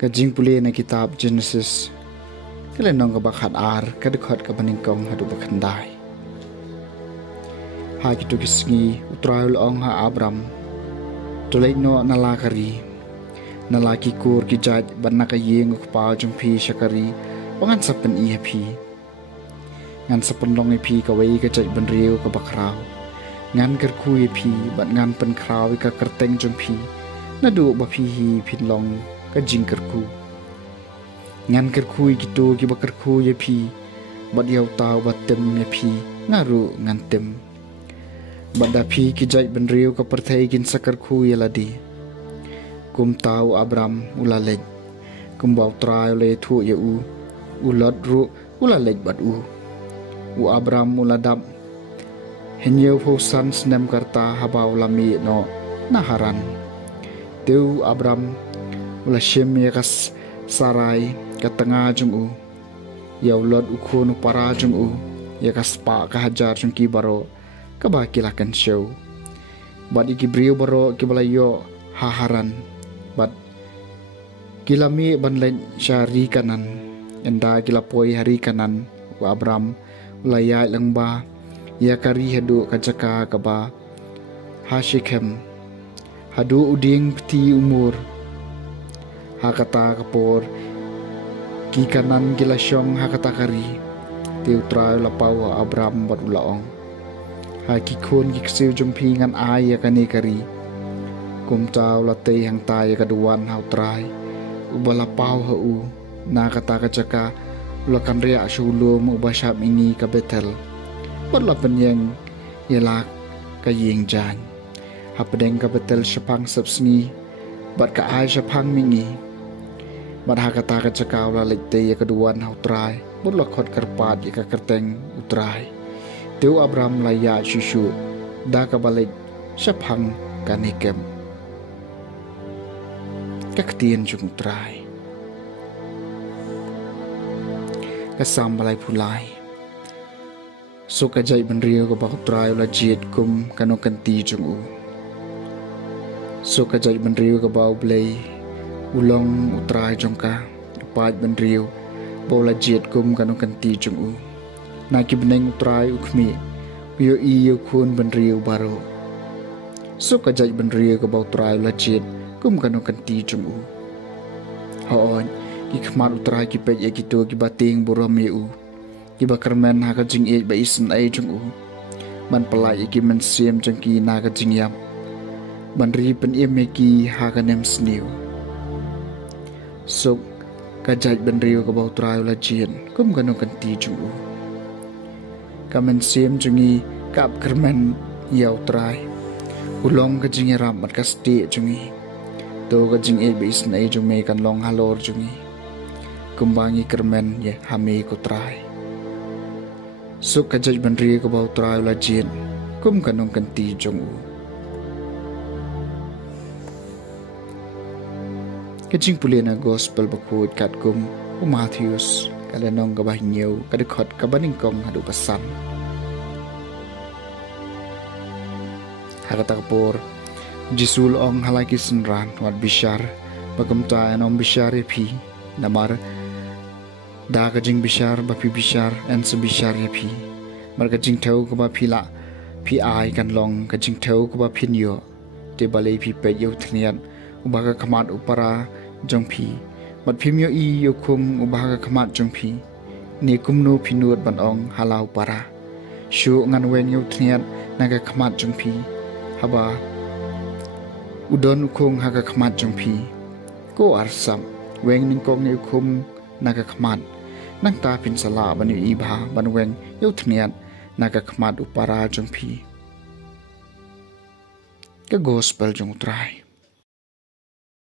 Kajing puli na kitab Genesis kalenong kabakhat ar kadikot kabaningkong hadu bakhandai ha kitu kisngi utraul ong ha Abram tulay no nalakari nalaki kur kijat ban nakayeng ukpa jungpi syakari wangan sapen ihapi ngan sapen long ipi kawai kajat banriu kabakraw ngan kerku ipi ban ngan pen kraw ka kerteng jungpi nadu bapihi pinlong kajing kerku ngan kerku gitu ki bakerku ye pi bad yau taw batem ye pi ngaru ngan tem bada pi ki jai benriu ka perthai kin sakerku ye ladi kum taw Abram ulalej kum baw trai le thu ye ulad ru ulalej bad Abram uladam henyeu pho san snem karta habaw lami no naharan teu Abram ulashem yakas sarai katanga jung yaulod ukhonu para jung yakas pa kahajar jung ki baro kabakilakan show bad ikibriu baro kibalayo haharan bad kilami banlen syari kanan enda kilapoi hari kanan Abram ulaya langba yakari hadu kajaka kaba hashikem hadu uding peti umur hakata kapor ki kanan gilasyong hakata kari tiutra lapau Abram badulaong ha ki khon ki ksiu jumpi ngan ai yakani kari kumtaw latay hang tay kaduan hautray ubalapau hu na kata kajaka ulakan ria shulum ubasham ini ka Betel badlapan yang yelak kayeng jan hapdeng ka Betel syapang sapsni bad ka ai syapang mingi Marhakata kacakaw la legte ya kaduan hautray bulakot karpat ya kakerteng utray teu Abram laya syusyu da kabalik syapang kanikem kaktian jung utray kasam balay pulay so kajay benriyo kabak utray la jit kum kanu kanti jung so kajay benriyo kabaw blay ulong utray jongka upat benriu bola jet kum kanu kanti jung naki beneng utray ukmi yo iyo kun benriu baro so kajai benriu ka bau utray la jet kum kanu kanti jung hoon ikmat utray ki pej ekito ki bating burami ki bakarmen ha ka jing e ba isen ai jung man pelai ki men siem jengki na ka jing yam benri pen emeki ha ka nem sniu so kajaj benriu ka bau trai la jien kum kanu kanti jung kamen sim jungi kap kermen yau trai ulong ka jingi ram mat kasti jungi to ka jing e bis nai jung me kan long halor jungi kumbangi kermen ye hame ko trai so kajaj benriu ka bau trai la jien kum kanu kanti jung Kajing puli na gospel bakut kat kum Matthews kalenong kabahinyaw kadikot kabaningkong hadu pasan hakatakapor jisul ong halaki senran wat bishar bagamtaan ong bishar epi namar da kajing bishar bapi bishar en sebishar epi mar kajing tau kaba pila pi ai kan long kajing tau kaba pinyo te balai pi pe yo thnian ubaga khamat upara jongpi mat phimyo I yokum ubaga khamat jongpi ni kumno pinut banong halau para shu ngan wen yo thnian naga khamat jongpi haba udon ukung haga khamat jongpi ko arsam weng ningkong ni ukum naga khamat nang ta pin sala bani ibha ban weng yo thnian naga khamat upara jongpi ka gospel jong trai